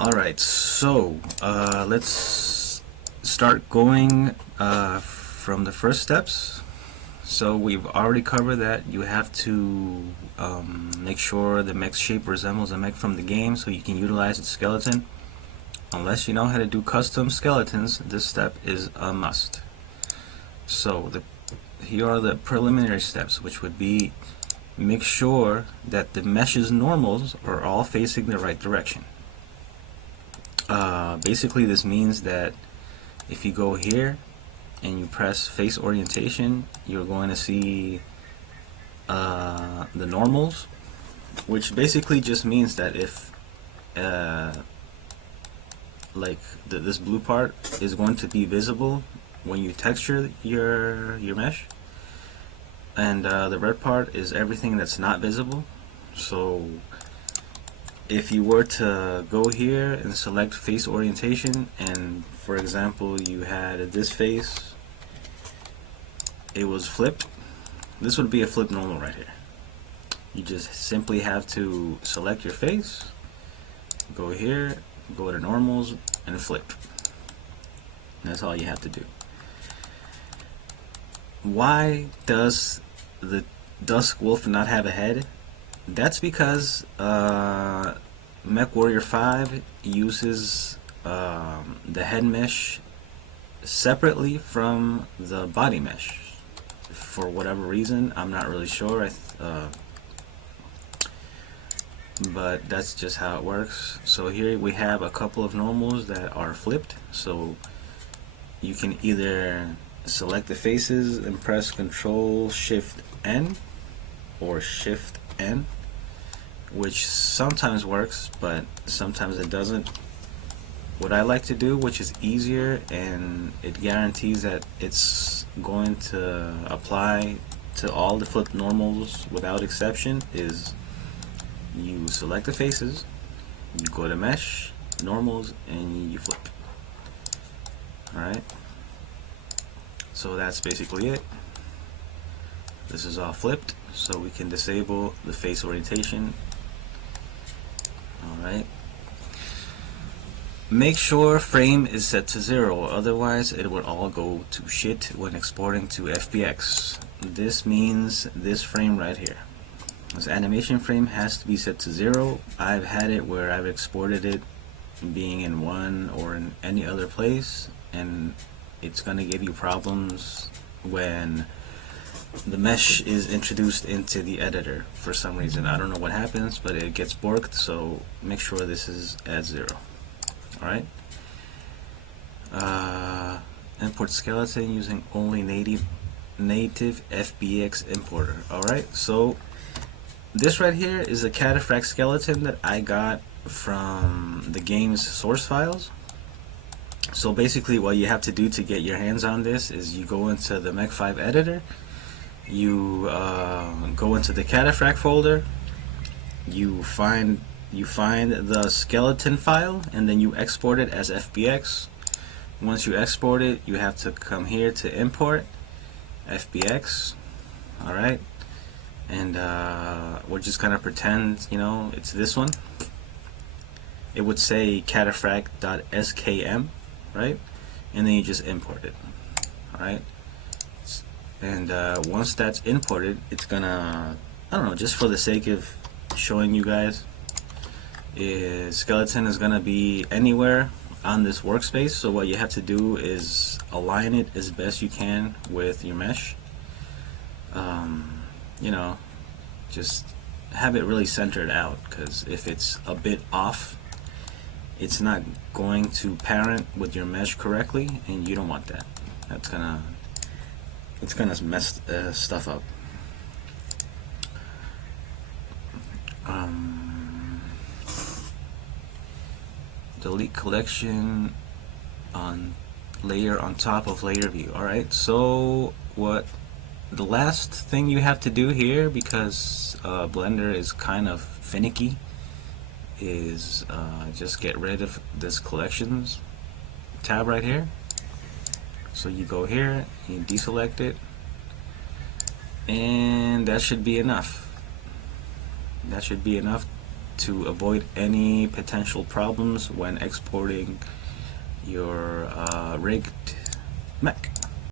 Alright, so let's start going from the first steps. So we've already covered that you have to make sure the mech shape resembles a mech from the game so you can utilize its skeleton. Unless you know how to do custom skeletons, this step is a must. So here are the preliminary steps, which would be make sure that the mesh's normals are all facing the right direction. Basically, this means that if you go here and you press face orientation, you're going to see the normals, which basically just means that if this blue part is going to be visible when you texture your mesh, and the red part is everything that's not visible. So if you were to go here and select face orientation, and for example you had this face, it was flipped, this would be a flip normal right here. You just simply have to select your face, go here, go to normals, and flip. That's all you have to do. Why does the Dusk Wolf not have a head? That's because Mech Warrior 5 uses the head mesh separately from the body mesh. For whatever reason, I'm not really sure, but that's just how it works. So here we have a couple of normals that are flipped, so you can either select the faces and press Control Shift N or Shift N, which sometimes works but sometimes it doesn't. What I like to do, which is easier and it guarantees that it's going to apply to all the flip normals without exception, is you select the faces, you go to mesh, normals, and you flip. Alright, so that's basically it. This is all flipped, so we can disable the face orientation. Alright, make sure frame is set to 0, otherwise it will all go to shit when exporting to FBX. This means this frame right here, this animation frame, has to be set to 0. I've had it where I've exported it being in 1 or in any other place, and it's going to give you problems when the mesh is introduced into the editor for some reason. I don't know what happens, but it gets borked, so make sure this is at 0. Alright? Import skeleton using only native FBX importer. Alright, so this right here is a cataphract skeleton that I got from the game's source files. So basically what you have to do to get your hands on this is you go into the Mech 5 editor, you go into the cataphract folder, you find the skeleton file, and then you export it as FBX. Once you export it, you have to come here to import FBX. Alright, and we're just gonna pretend, you know, it's this one. It would say cataphract.skm, right? And then you just import it. Alright, and once that's imported, it's gonna, I don't know, just for the sake of showing you guys, skeleton is gonna be anywhere on this workspace. So what you have to do is align it as best you can with your mesh. You know, just have it really centered out, because if it's a bit off, it's not going to parent with your mesh correctly, and you don't want that. It's gonna mess stuff up. Delete collection on layer on top of layer view. Alright, so what the last thing you have to do here, because Blender is kind of finicky, is just get rid of this collections tab right here. So you go here, you deselect it, and that should be enough. That should be enough to avoid any potential problems when exporting your rigged mech.